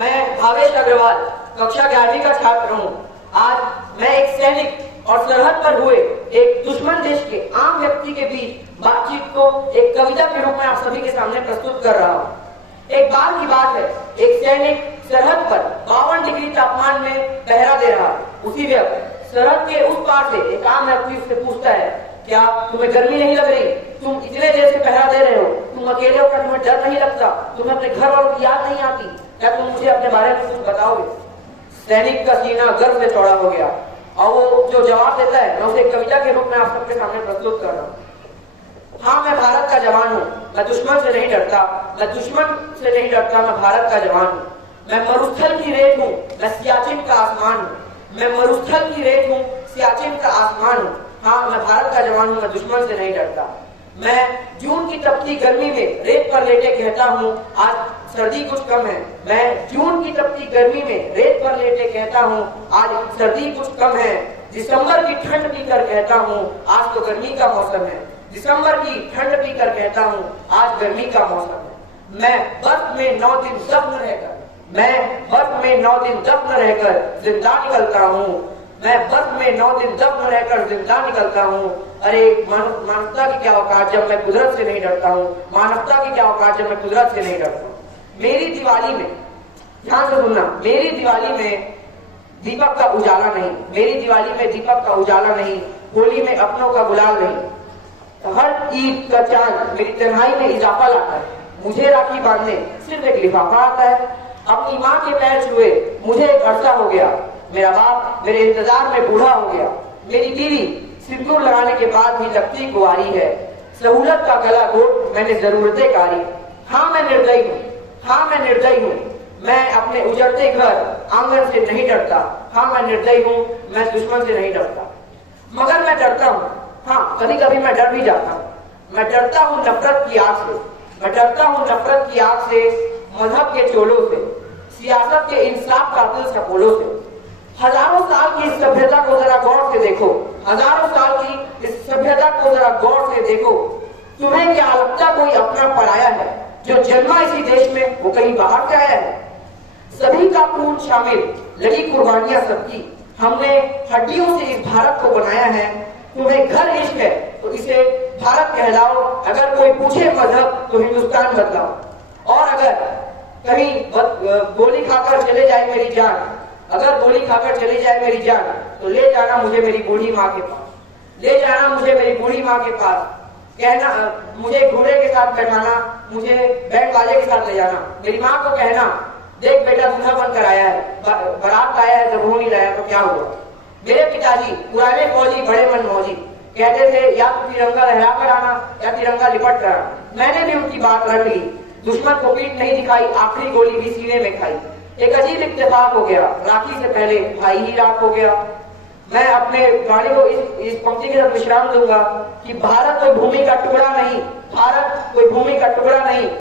मैं भावेश अग्रवाल कक्षा 11वीं का छात्र हूँ। आज मैं एक सैनिक और सरहद पर हुए एक दुश्मन देश के आम व्यक्ति के बीच बातचीत को एक कविता के रूप में आप सभी के सामने प्रस्तुत कर रहा हूँ। एक बार की बात है, एक सैनिक सरहद पर 52 डिग्री तापमान में पहरा दे रहा। उसी वक्त सरहद के उस पार से एक आम व्यक्ति उससे पूछता है, क्या तुम्हें गर्मी नहीं लग रही? तुम इतने देर से पहरा दे रहे हो, तुम अकेले हो, क्या तुम्हें डर नहीं लगता? तुम्हें अपने घर वालों की याद नहीं आती? क्या तुम मुझे अपने बारे में कुछ बताओगे? सैनिक का सीना गर्व से चौड़ा हो गया और वो जो जवाब देता है, मैं उसे कविता के रूप में आप सबके सामने प्रस्तुत कर रहा हूँ। हाँ, मैं भारत का जवान हूँ, मैं दुश्मन से नहीं डरता, मैं दुश्मन से नहीं डरता, मैं भारत का जवान हूँ। मैं मरुस्थल की रेत हूँ, मैं सियाचिन का आसमान हूँ। मैं मरुस्थल की रेत हूँ, सियाचिन का आसमान हूँ। हाँ, मैं भारत का जवान हूँ, मैं दुश्मन से नहीं डरता। मैं जून की तपती गर्मी में रेत पर लेटे कहता हूँ, आज सर्दी कुछ कम है। मैं जून की तपती गर्मी में रेत पर लेटे कहता हूँ, आज सर्दी कुछ कम है। दिसंबर की ठंड पीकर कहता हूँ, आज तो गर्मी का मौसम है। दिसंबर की ठंड पीकर कहता हूँ, आज गर्मी का मौसम है। मैं बर्फ में 9 दिन दफन रहकर, मैं बर्फ में 9 दिन दफन रहकर जिंदा निकलता हूँ। मैं बर्फ में 9 दिन दफन रहकर जिंदा निकलता हूँ। अरे मानवता की क्या औकात जब मैं कुदरत से नहीं डरता हूँ। मानवता की क्या औकात जब मैं कुदरत से नहीं डरता हूँ। मेरी दिवाली में, ध्यान से सुनना, मेरी दिवाली में दीपक का उजाला नहीं। मेरी दिवाली में दीपक का उजाला नहीं, होली में अपनों का गुलाल नहीं। हर ईद का चांद मेरी तन्हाई में इजाफा लाता है। मुझे राखी बांधने सिर्फ एक लिफाफा आता है। अपनी माँ के पैर छुए मुझे एक अरसा हो गया। मेरा बाप मेरे इंतजार में बूढ़ा हो गया। मेरी बीवी सिंदूर लगाने के बाद भी लगती कुंवारी है। सहूलत का गला घोट मैंने जरूरतें कारी। हाँ, मैं निर्दयी हूँ। हाँ, मैं निर्दयी हूँ। मैं अपने उजड़ते घर आंगन से नहीं डरता। हाँ, मैं निर्दयी हूँ, मैं दुश्मन से नहीं डरता। मगर मैं डरता हूँ। हाँ, कभी कभी मैं डर भी जाता हूँ। मैं डरता हूँ नफरत की आग से। मैं डरता हूँ नफरत की आग से, मजहब के चोलों से, सियासत के इंसाफ कातिल सपोलों से। हजारों साल की इस सभ्यता को जरा गौर से देखो। हजारों साल की इस सभ्यता को जरा गौर से देखो। तुम्हें क्या लगता कोई अपना पराया है? जो जन्मा इसी देश में वो कहीं बाहर से आया है? सभी का खून शामिल, लगी कुर्बानियां सबकी। हमने हड्डियों से इस भारत को बनाया है। तुम्हें घर इश्क है तो इसे भारत कहलाओ। अगर कोई पूछे मजहब तो हिंदुस्तान बदलाओ। और अगर कहीं गोली खाकर चले जाए मेरी जान, अगर गोली खाकर चली जाए मेरी जान, तो ले जाना मुझे मेरी बूढ़ी माँ के पास। ले जाना मुझे मेरी बूढ़ी माँ के पास। कहना मुझे घोड़े के साथ बैठाना, मुझे बैंड बाजे के साथ ले जाना। मेरी माँ को कहना, देख बेटा दूल्हा बनकर आया है, बारात लाया है, जब नहीं लाया तो क्या हुआ। मेरे पिताजी पुराने फौजी, बड़े मन मौजी, कहते थे या तो तिरंगा लहरा कर आना या तिरंगा लिपट कर आना। मैंने भी उनकी बात रख ली। दुश्मन को पीठ नहीं दिखाई, आखिरी गोली भी सीने में खाई। एक अजीब इत्तेफाक हो गया, राखी से पहले भाई ही राख हो गया। मैं अपने गाने को इस पंक्ति के साथ विश्राम दूंगा कि भारत कोई भूमि का टुकड़ा नहीं, भारत कोई भूमि का टुकड़ा नहीं।